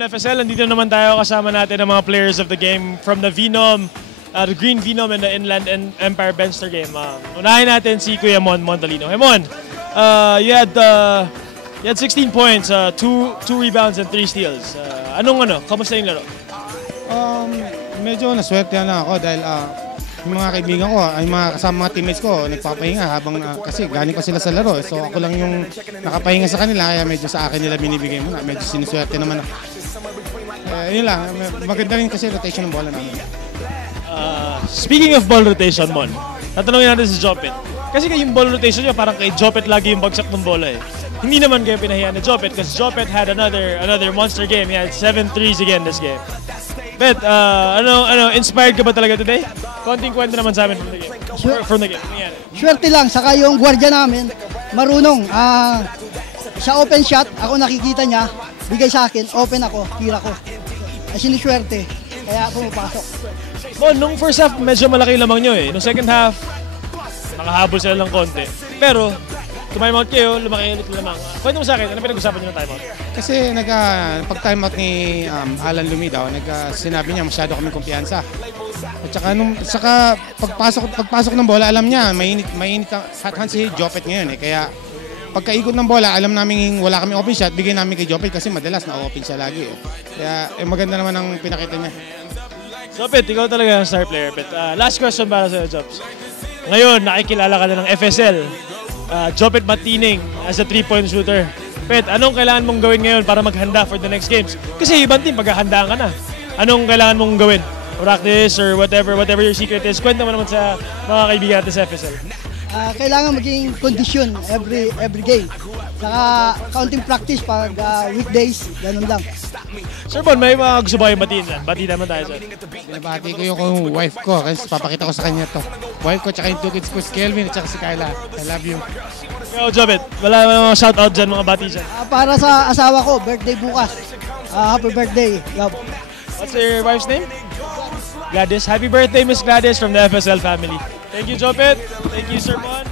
afternoon, FSL. Nandito naman tayo kasama natin ang mga players of the game from the Venom, the Green Venom and the Inland and Empire Benster game. Unahin natin si Kuya Mon Montalino. Hey Mon, you had 16 points, 2 rebounds and 3 steals. Kamusta yung laro? Medyo naswerte na ako dahil yung mga kaibigan ko, yung mga kasama mga teammates ko, nagpapahinga habang kasi galing pa sila sa laro. So ako lang yung nakapahinga sa kanila, kaya medyo sa akin nila binibigay muna. Medyo sinuswerte naman ako. Yun lang, maganda rin kasi rotation ng bola namin. Speaking of ball rotation, Mon, tatanungin natin si Jopet. Kasi yung ball rotation niya, parang kay Jopet lagi yung bagsak ng bola eh. Hindi naman kayo pinahiyaan ni Jopet because Jopet had another monster game. He had 7 threes again this game. Bet, inspired ka ba talaga today? Konting kwento naman sa amin from the game. Swerte lang, saka yung gwardiya namin, marunong. Sa open shot, ako nakikita niya, bigay sa akin, open ako, tira ko. Kasi ni swerte, kaya pumapasok. Bon, nung first half, medyo malaki lamang nyo eh. Nung second half, nakahabol sila ng konti. Pero, tumimeout kayo, lumaki ulit lamang. Kwento mo sa akin, ano pinag-usapan nyo ng timeout? Kasi pag-timeout ni Alan Lumidaw, sinabi niya masyado kaming kumpiyansa. At saka pagpasok ng bola, alam niya, mainit hot hand si Jopet ngayon eh. Kaya pagkaikot ng bola, alam namin wala kami open shot, bigay namin kay Jopet kasi madalas na-open siya lagi eh. Kaya maganda naman ang pinakita niya. Jopet, ikaw talaga ang star player. But last question para sa Jobs. Ngayon, nakikilala ka na ng FSL. Jopet Matining as a 3-point shooter. Pet, anong kailangan mong gawin ngayon para maghanda for the next games? Kasi ibang team, paghahandaan ka na. Anong kailangan mong gawin? Practice or whatever your secret is. Kwento mo naman sa mga kaibigan natin sa FSL. Kailangan maging condition every game. Saka counting practice pag weekdays, ganun lang. Sir Bon, may mga gusto ba kayong batiin yan? Bati naman tayo, sir. Binabati ko yung wife ko kasi papakita ko sa kanya to. Wife ko tsaka yung 2 kids ko, si Kelvin at tsaka si Kyla. I love you. Yo, Jobet, wala mga shoutout dyan, mga bati dyan. Para sa asawa ko, birthday bukas. Happy birthday, love. What's your wife's name? Gladys. Happy birthday, Miss Gladys from the FSL family. Thank you, Jopet. Thank you, Sir Bon.